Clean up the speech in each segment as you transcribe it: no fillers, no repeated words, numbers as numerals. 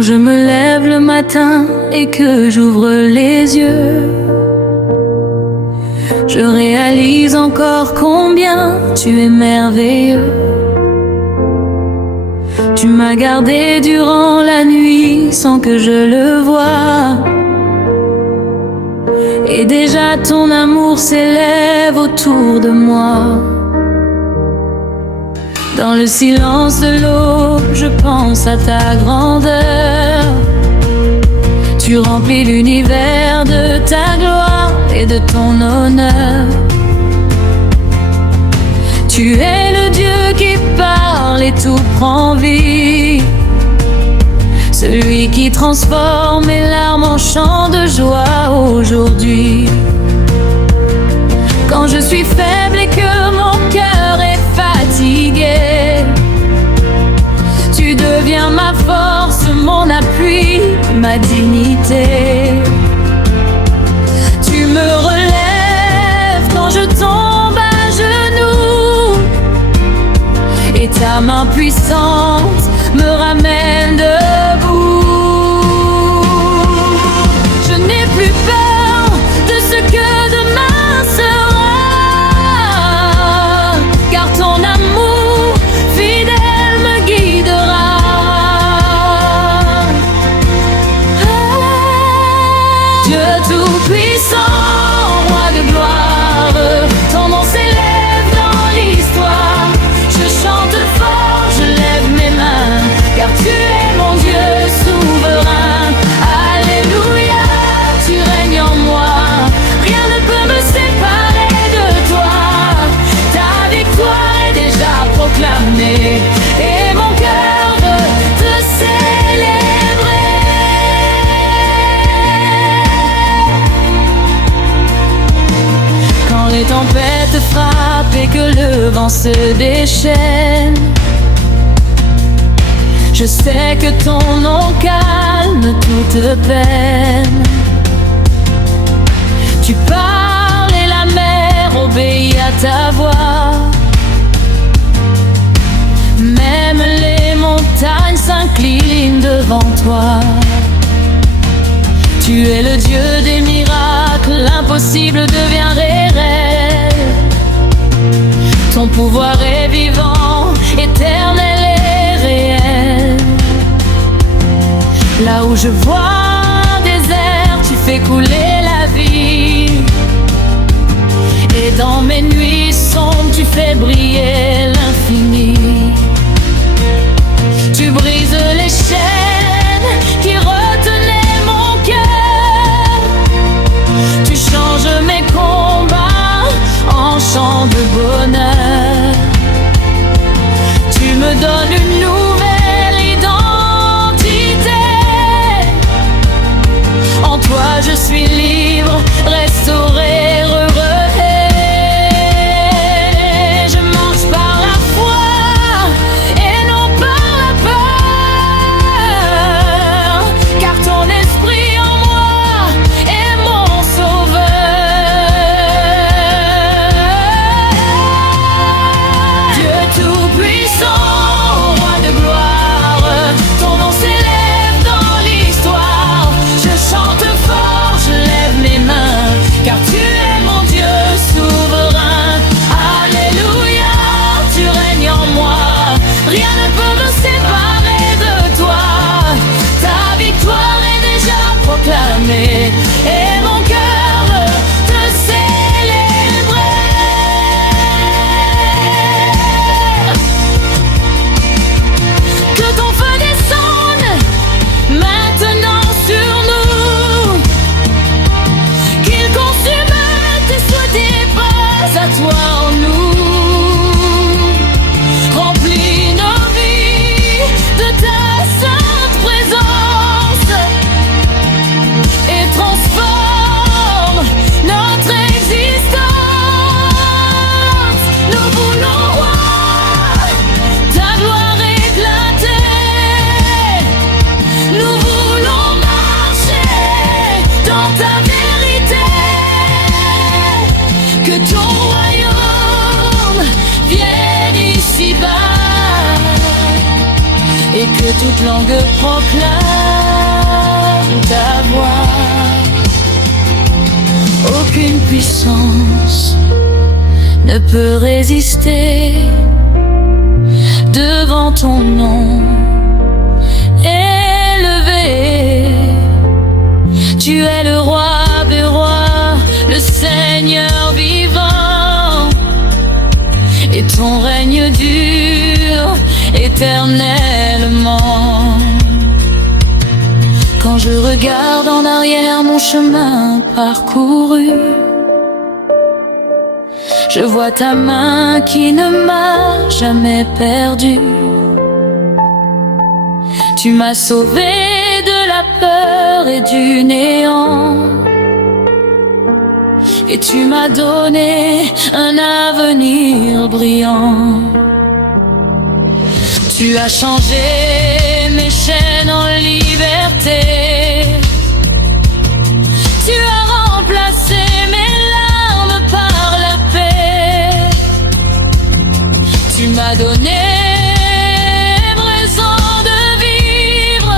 Quand je me lève le matin et que j'ouvre les yeux, je réalise encore combien tu es merveilleux. Tu m'as gardé durant la nuit sans que je le voie, et déjà ton amour s'élève autour de moi. Dans le silence de l'eau, je pense à ta grandeur. Tu remplis l'univers de ta gloire et de ton honneur. Tu es le Dieu qui parle et tout prend vie, celui qui transforme mes larmes en chants de joie aujourd'hui. Quand je suis faible et que mon cœur est fatigué, tu deviens ma force, mon appui, ma dignité. Tu me relèves quand je tombe à genoux, et ta main puissante me ramène debout. Je n'ai plus peur de ce que demain sera, car ton amour fidèle me guidera. Dieu tout-puissant, roi de gloire, ton nom s'élève dans l'histoire. Je chante fort, je lève mes mains, car tu es mon Dieu souverain. Alléluia, tu règnes en moi, rien ne peut me séparer de toi. Ta victoire est déjà proclamée, et mon cœur veut te célébrer. Quand les tempêtes frappent et que le vent se déchaîne, je sais que ton nom calme toute peine. Tu parles et la mer obéit à ta voix. Même les montagnes s'inclinent devant toi. Tu es le Dieu des miracles, l'impossible devient réel. Ton pouvoir est vivant, éternel et réel. Là où je vois un désert, tu fais couler la vie, et dans mes nuits sombres, tu fais briller l'infini. Tu brises les chaînes qui retenaient mon cœur. Tu changes mes combats en chants de bonheur. Tu me donnes une nouvelle identité. En toi je suis libre, restauré, heureux. Je marche par la foi et non par la peur, car ton esprit en moi est mon sauveur. Dieu tout-puissant, roi de gloire, ton nom s'élève dans l'histoire. Je chante fort, je lève mes mains, car tu es mon Dieu souverain. Alléluia, tu règnes en moi, rien ne peut me séparer de toi. Ta victoire est déjà proclamée, et mon cœur veut te célébrer. Que ton feu descende maintenant sur nous, qu'il consume tes souhaits, tes pas à toi en nous. Remplis nos vies de ta sainte présence, et transforme notre existence. Nous voulons voir ta gloire éclater. Nous voulons marcher dans ta vérité. Que ton royaume vienne ici-bas, et que toute langue proclame Aucune puissance ne peut résister devant ton nom élevé. Tu es le roi des rois, le Seigneur vivant, et ton règne dure éternellement. Quand je regarde en arrière mon chemin parcouru, je vois ta main qui ne m'a jamais perdu. Tu m'as sauvé de la peur et du néant, et tu m'as donné un avenir brillant. Tu as changé mes chaînes en liberté. Tu as remplacé mes larmes par la paix. Tu m'as donné raison de vivre,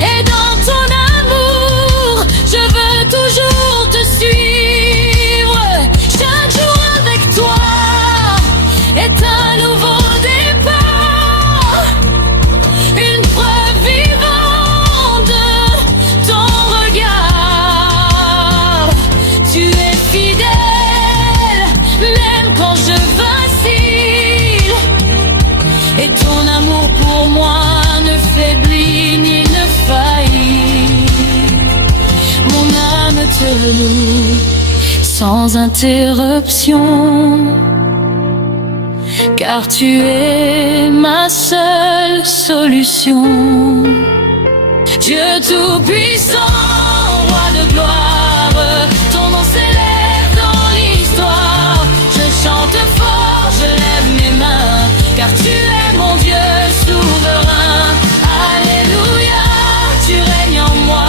et dans ton amour, je veux toujours te suivre. Chaque jour avec toi est un nouveau départ, une preuve vivante de ton regard. Tu es fidèle, même quand je vacille, et ton amour pour moi ne faiblit ni ne faillit. Mon âme te loue sans interruption, car tu es ma seule solution. Dieu tout-puissant, roi de gloire, ton nom s'élève dans l'histoire. Je chante fort, je lève mes mains, car tu es mon Dieu souverain. Alléluia, tu règnes en moi,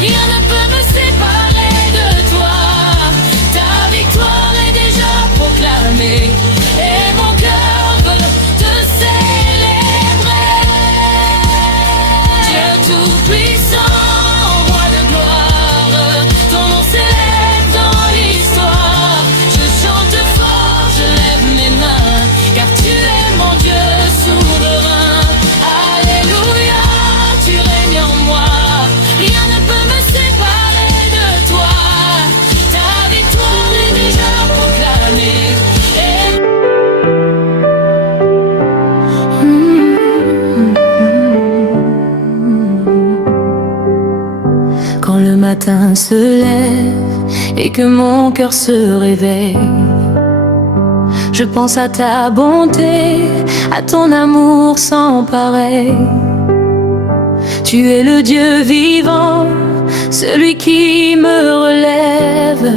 rien ne peut me séparer de toi. Ta victoire est déjà proclamée, et mon cœur veut te célébrer. Dieu tout-puissant, roi de gloire, ton nom s'élève dans l'histoire. Je chante fort, je lève mes mains, car tu es mon Dieu souverain. Alléluia, tu règnes en moi, rien ne peut me séparer de toi. Ta victoire est déjà proclamée, et quand le matin se lève et que mon cœur se réveille, je pense à ta bonté, à ton amour sans pareil. Tu es le Dieu vivant, celui qui me relève.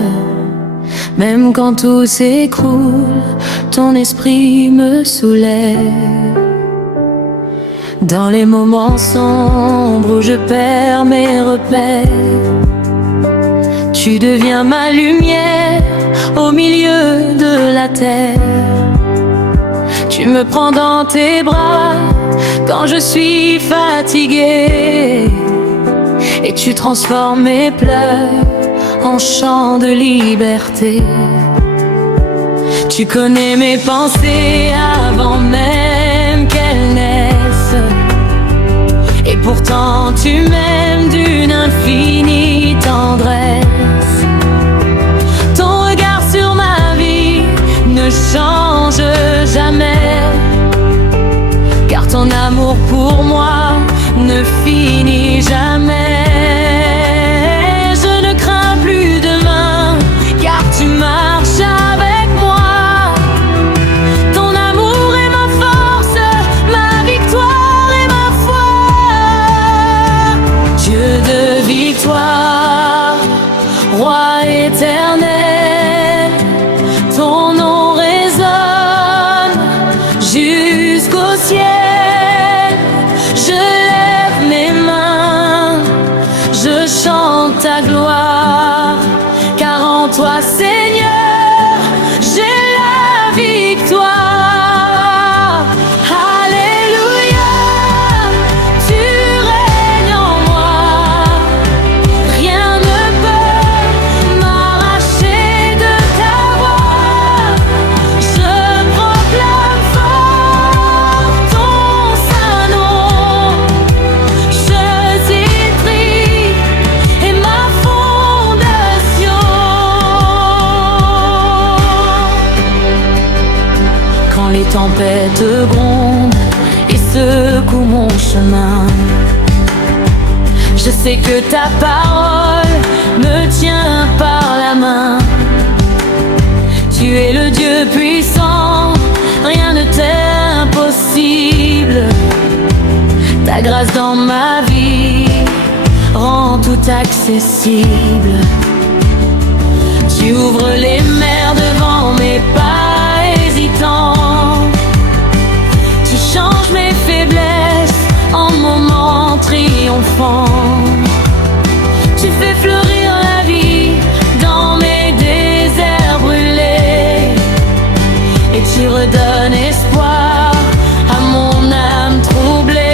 Même quand tout s'écroule, ton esprit me soulève. Dans les moments sombres où je perds mes repères, tu deviens ma lumière au milieu de la terre. Tu me prends dans tes bras quand je suis fatigué, et tu transformes mes pleurs en chants de liberté. Tu connais mes pensées avant même qu'elles naissent, et pourtant tu m'aimes d'une infinie tendresse. Ton regard sur ma vie ne change jamais, car ton amour pour moi ne finit jamais. Je ne crains plus demain, car tu marches avec moi. Ton amour est ma force, ma victoire et ma foi. Dieu de victoire, roi éternel, ton nom résonne jusqu'au ciel. Je lève mes mains, je chante ta gloire, car en toi, Seigneur, j'ai la victoire. Alléluia, tu règnes en moi, rien ne peut quand les tempêtes grondent et secouent mon chemin. Je sais que ta parole me tient par la main. Tu es le Dieu puissant, rien ne t'est impossible. Ta grâce dans ma vie rend tout accessible. Tu ouvres les mers devant mes pas hésitants. Tu changes mes faiblesses en moments triomphants. Tu fais fleurir la vie dans mes déserts brûlés. Et tu redonnes espoir à mon âme troublée.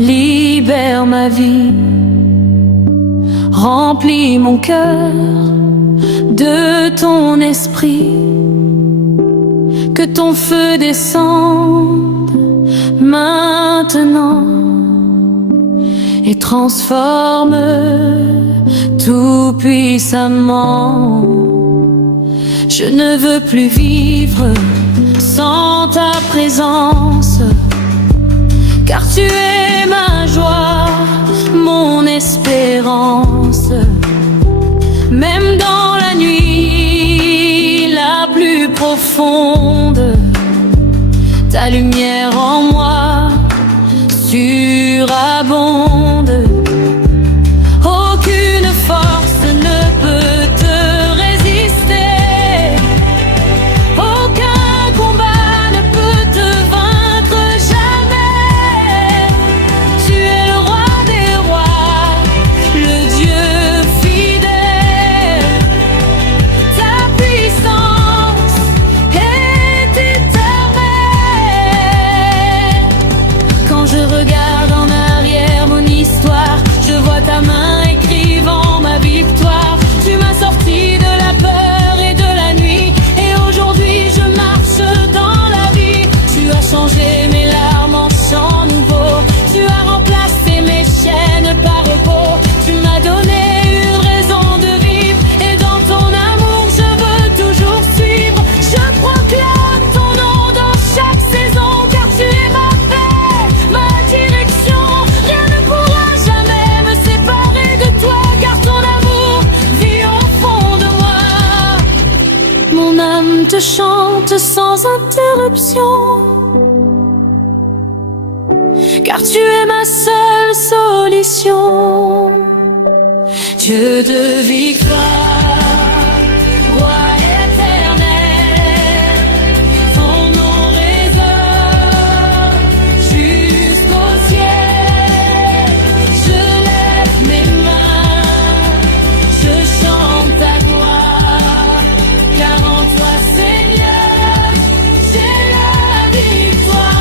Libère ma vie, remplis mon cœur de ton esprit, que ton feu descende maintenant et transforme tout puissamment. Je ne veux plus vivre sans ta présence, car tu es ma joie, mon espérance. Même dans la nuit la plus profonde, ta lumière en moi surabonde. Aucune force ne peut te résister, aucun combat ne peut te vaincre jamais. Tu es le roi des rois, le Dieu fidèle. Ta puissance est éternelle. Quand je regarde en arrière mon histoire, je vois ta main écrivant ma victoire. Tu m'as sorti de la peur et de la nuit, et aujourd'hui je marche dans la vie. Tu as changé mes larmes en chants nouveaux, tu as remplacé mes chaînes par repos. Tu m'as donné une raison de vivre, et dans ton amour je veux toujours suivre. Je proclame ton nom dans chaque saison, car tu es ma paix, ma direction. Rien ne pourra jamais me séparer de toi, car ton amour vit au fond de moi. Mon âme te chante sans interruption, car tu es ma seule solution. Dieu de victoire, roi éternel, ton nom résonne jusqu'au ciel. Je lève mes mains, je chante ta gloire, car en toi Seigneur, j'ai la victoire.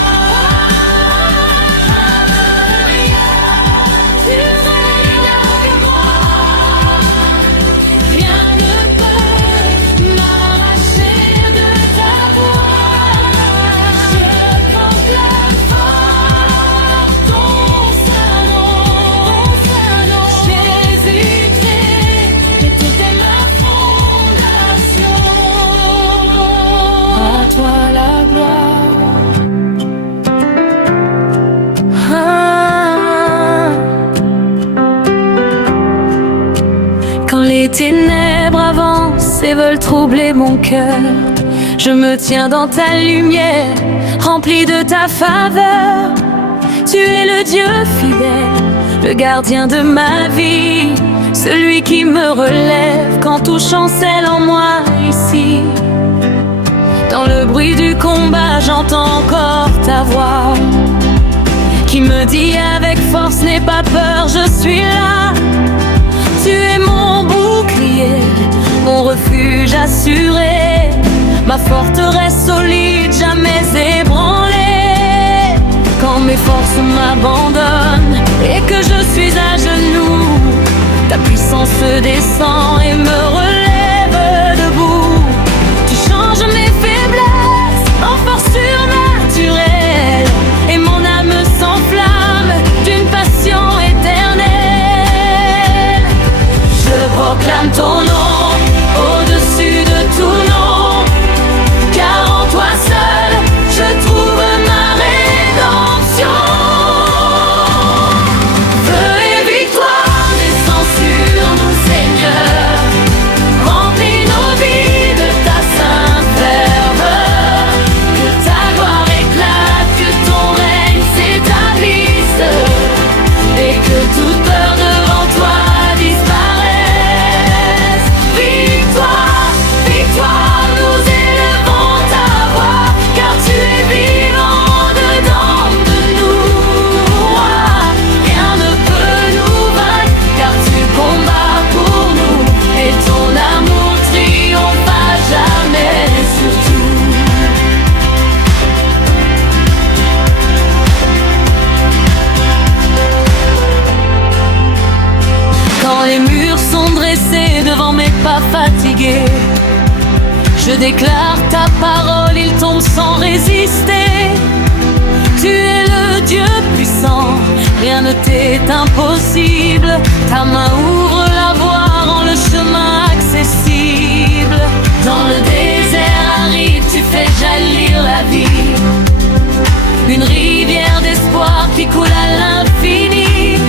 Tu règnes les ténèbres avancent et veulent troubler mon cœur, je me tiens dans ta lumière, rempli de ta faveur. Tu es le Dieu fidèle, le gardien de ma vie, celui qui me relève quand tout chancelle en moi ici. Dans le bruit du combat, j'entends encore ta voix qui me dit avec force, n'aie pas peur, je suis là. Tu es mon bouclier, mon refuge assuré, ma forteresse solide, jamais ébranlée. Quand mes forces m'abandonnent et que je suis à genoux, ta puissance descend et me relève debout. Tu changes mes faiblesses en force surnaturelle, et mon âme s'enflamme d'une passion éternelle. Je proclame ton nom au-dessus de tout nom, car en toi seul je trouve ma rédemption. Feu et victoire descend sur nous, Seigneur. Remplis nos vies de ta sainte ferveur. Que ta gloire éclate, que ton règne s'établisse, et que toute peur devant toi disparaisse. Victoire, victoire, nous élevons ta voix, car tu es vivant dedans de nous, roi. Rien ne peut nous vaincre, car tu combats pour nous, et ton amour triomphe à jamais sur tout. Quand les murs sont dressés devant mes pas fatigués, je déclare ta parole, ils tombent sans résister. Tu es le Dieu puissant, rien ne t'est impossible. Ta main ouvre la voie, rend le chemin accessible. Dans le désert aride, tu fais jaillir la vie, une rivière d'espoir qui coule à l'infini.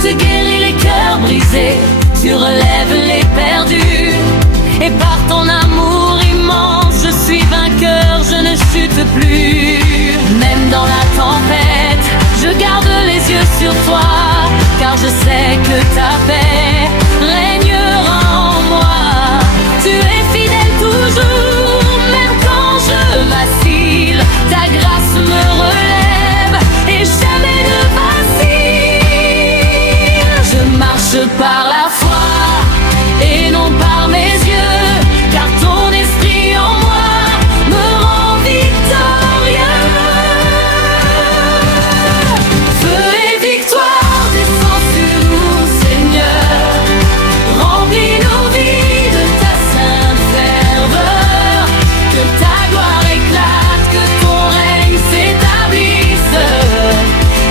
Tu guéris les cœurs brisés, tu relèves les perdus, et par ton amour immense, je suis vainqueur, je ne chute plus. Même dans la tempête, je garde les yeux sur toi, car je sais que ta paix régnera en moi. Tu es fidèle toujours, même quand je vacille. Ta grâce me relève et jamais ne vacille. Je marche par la foi et non par mes yeux, car ton esprit en moi me rend victorieux. Feu et victoire descend sur nous, Seigneur. Remplis nos vies de ta sainte ferveur. Que ta gloire éclate, que ton règne s'établisse,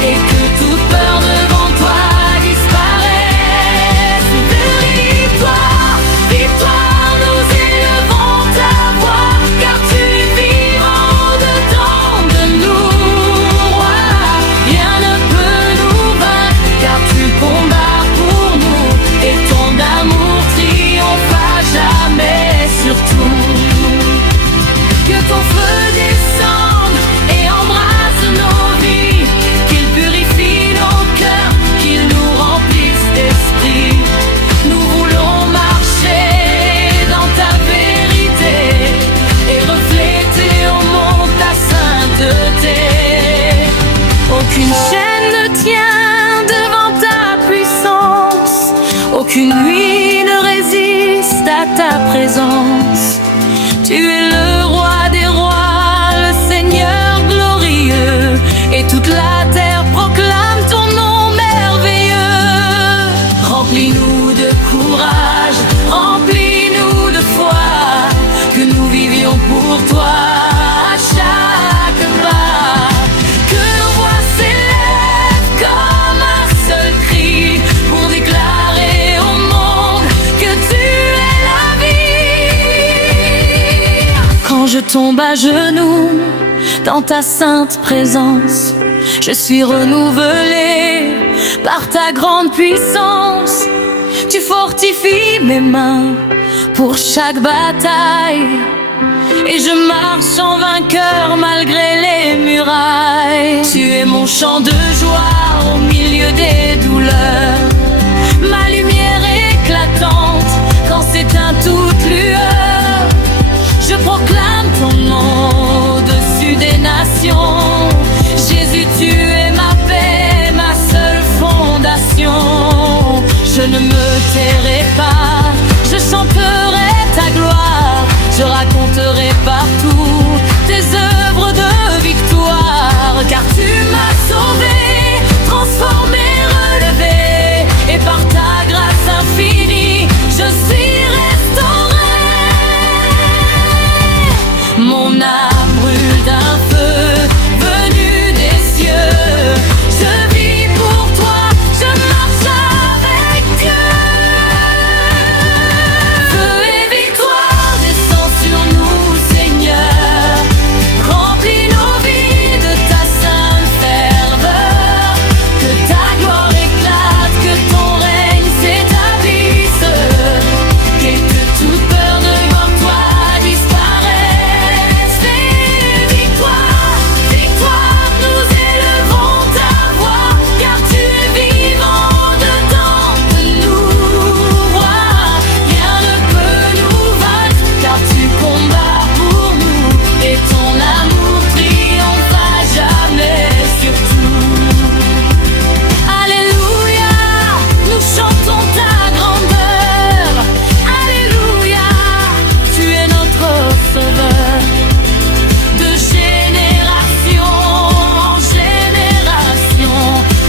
et que toute peur devant toi disparaisse. Victoire, victoire, nous élevons ta voix, car tu es vivant dedans de nous, roi. Rien ne peut nous vaincre, car tu combats pour nous, et ton amour triomphe à jamais sur tout. Que ton feu descende et embrasse nos vies, qu'il purifie nos cœurs, qu'il nous remplisse d'esprit. Nous voulons marcher dans ta vérité et refléter au monde ta sainteté. Aucune chaîne ne tient devant ta puissance, aucune nuit ne résiste à ta présence. Tu es le roi des rois, le Seigneur glorieux, et toute la terre proclame ton nom merveilleux. Remplis-nous de courage, remplis-nous de foi, que nous vivions pour toi à chaque pas. Que nos voix s'élèvent comme un seul cri, pour déclarer au monde que tu es la vie. Quand je tombe à genoux dans ta sainte présence, je suis renouvelé par ta grande puissance. Tu fortifies mes mains pour chaque bataille, et je marche en vainqueur malgré les murailles. Tu es mon chant de joie au milieu des douleurs, ma lumière éclatante quand s'éteint toute lueur. Je proclame ton nom au-dessus des nations. Jésus, tu es ma paix, ma seule fondation. Je ne me tairai pas, je chanterai ta gloire. Je raconterai partout tes œuvres de victoire. Car tu m'as sauvé, transformé, relevé, et par ta grâce infinie, je suis restauré. Mon âme brûle d'un feu venu des cieux. Je vis pour toi, je marche avec Dieu. Feu et victoire descend sur nous, Seigneur. Remplis nos vies de ta sainte ferveur. Que ta gloire éclate, que ton règne s'établisse, et que toute peur devant toi disparaisse. Fais victoire, victoire, nous élevons ta voix, car tu es vivant dedans de nous. Rien ne peut nous vaincre, car tu combats pour nous, et ton amour triomphe à jamais sur tout. Alléluia, nous chantons ta grandeur. Alléluia, tu es notre sauveur. De génération en génération,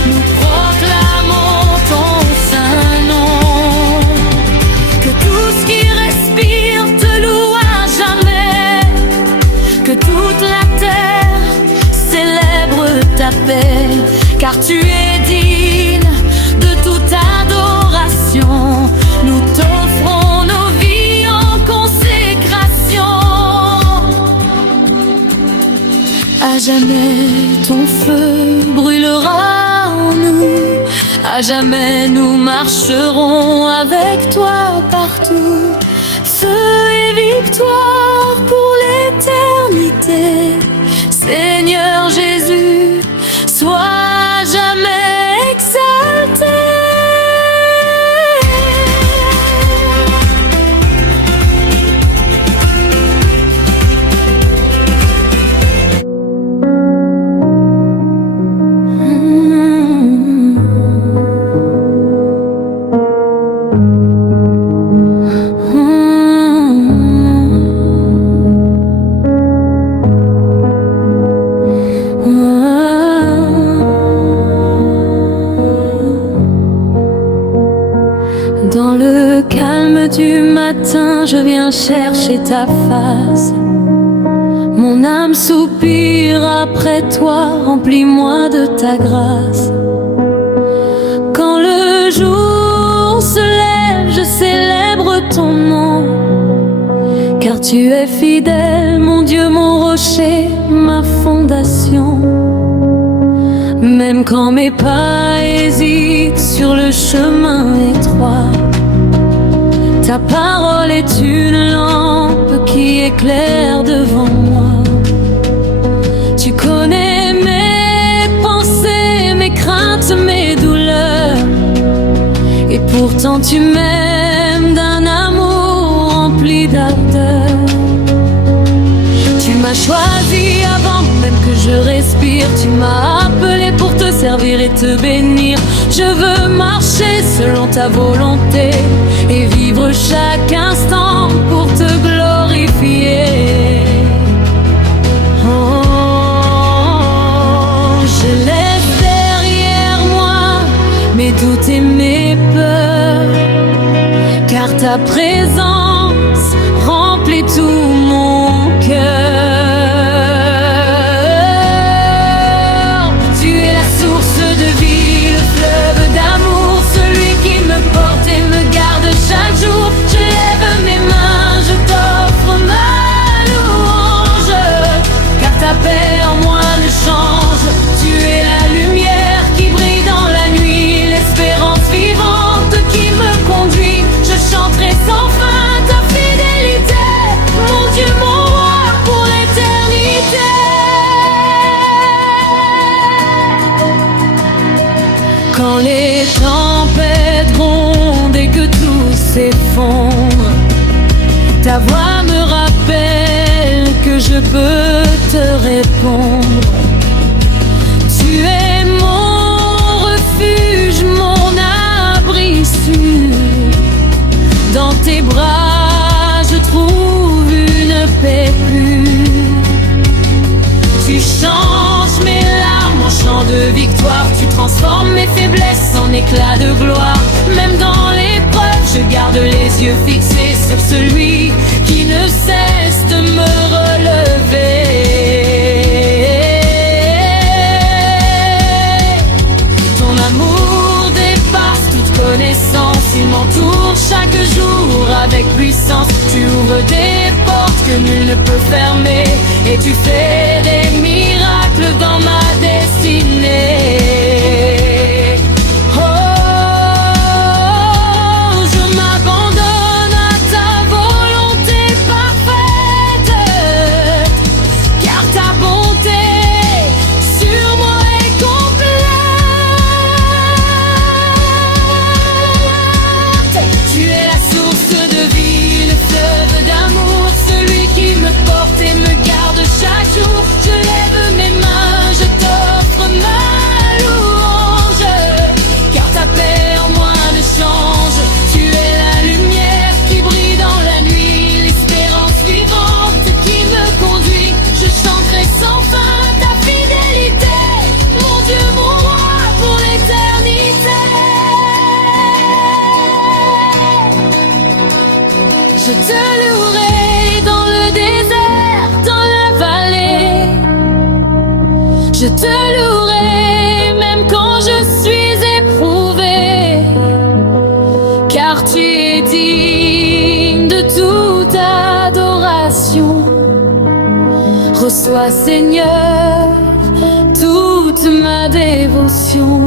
nous proclamons ton saint nom. Que tout ce qui respire te loue à jamais, que toute la terre célèbre ta paix, car tu es digne de toute adoration. Nous t'offrons nos vies en consécration. À jamais ton feu brûlera en nous, à jamais nous marcherons avec toi partout. Feu et victoire pour l'éternité. Seigneur Jésus, sois jamais exalté. Dans le calme du matin, je viens chercher ta face. Mon âme soupire après toi, remplis-moi de ta grâce. Quand le jour se lève, je célèbre ton nom, car tu es fidèle, mon Dieu, mon rocher, ma fondation. Même quand mes pas hésitent sur le chemin étroit, ta parole est une lampe qui éclaire devant moi. Tu connais mes pensées, mes craintes, mes douleurs, et pourtant tu m'aimes d'un amour rempli d'ardeur. Tu m'as choisi avant même que je respire. Tu m'as appelé pour te servir et te bénir. Je veux marcher selon ta volonté et vivre chaque instant pour te glorifier. Oh, je laisse derrière moi mes doutes et mes peurs, car ta présence remplit tout mon cœur. Conduit les tempêtes grondent et que tout s'effondre, ta voix me rappelle que je peux te répondre. Tu es mon refuge, mon abri sûr. Dans tes bras, je trouve une paix pure. Tu changes mes larmes en chants de victoire. Tu transformes mes faiblesses en éclats de gloire. Même dans l'épreuve, je garde les yeux fixés sur celui qui ne cesse de me relever. Ton amour dépasse toute connaissance. Il m'entoure chaque jour avec puissance. Tu ouvres des portes que nul ne peut fermer. Et tu fais des miracles dans ma destinée. Je te louerai dans le désert, dans la vallée. Je te louerai même quand je suis éprouvé, car tu es digne de toute adoration. Reçois, Seigneur, toute ma dévotion.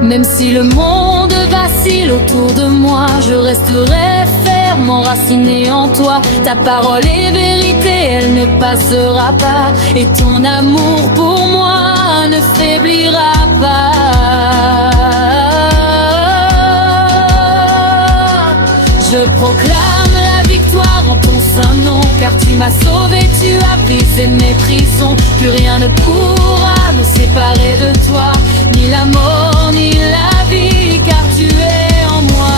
Même si le monde vacille autour de moi, je resterai ferme, enraciné en toi. Ta parole est vérité, elle ne passera pas. Et ton amour pour moi ne faiblira pas. Je proclame la victoire en ton saint nom, car tu m'as sauvé, tu as brisé mes prisons. Plus rien ne pourra me séparer de toi, ni la mort, ni la vie, car tu es en moi.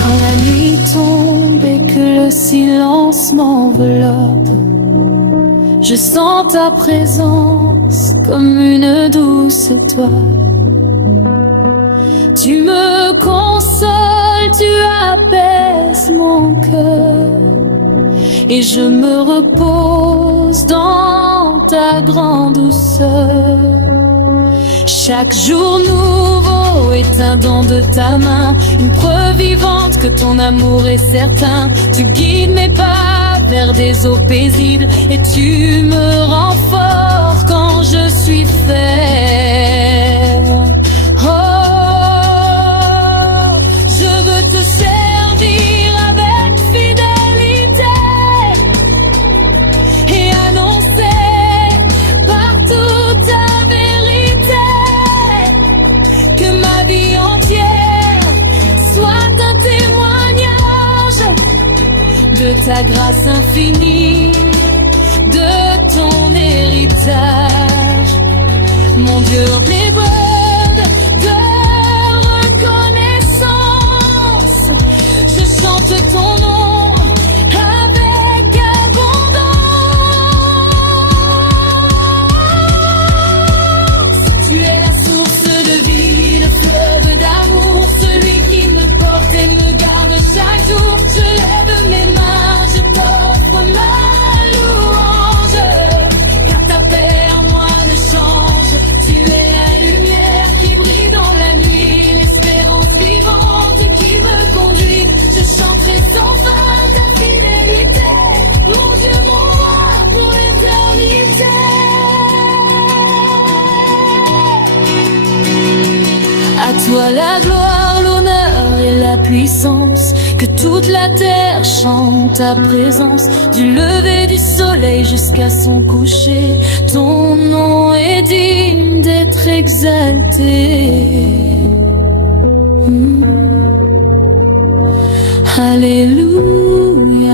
Quand la nuit tombe et que le silence m'enveloppe, je sens ta présence comme une douce étoile. Tu me consoles, tu apaises mon cœur, et je me repose dans ta grande douceur. Chaque jour nouveau est un don de ta main, une preuve vivante que ton amour est certain. Tu guides mes pas vers des eaux paisibles, et tu me rends fort quand je suis faible. Te servir avec fidélité et annoncer partout ta vérité. Que ma vie entière soit un témoignage de ta grâce infinie, de ton héritage. Mon Dieu, déborde de ton nom avec abondance. Tu es la source de vie, le fleuve d'amour, celui qui me porte et me garde chaque jour. Je lève mes mains, je t'offre ma louange, car ta paix en moi ne change. Tu es la lumière qui brille dans la nuit, l'espérance vivante qui me conduit. Je chanterai sans fin ta fidélité, mon Dieu, mon roi, pour l'éternité. À toi la gloire, l'honneur et la puissance, que toute la terre chante ta présence. Du lever du soleil soleil jusqu'à son coucher. Ton nom est digne d'être exalté. Alléluia,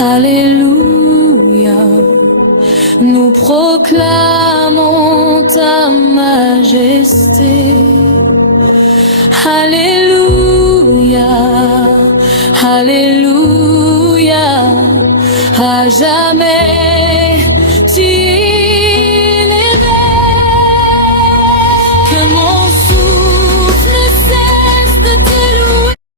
Alléluia, nous proclamons ta majesté. Alléluia, Alléluia, à jamais.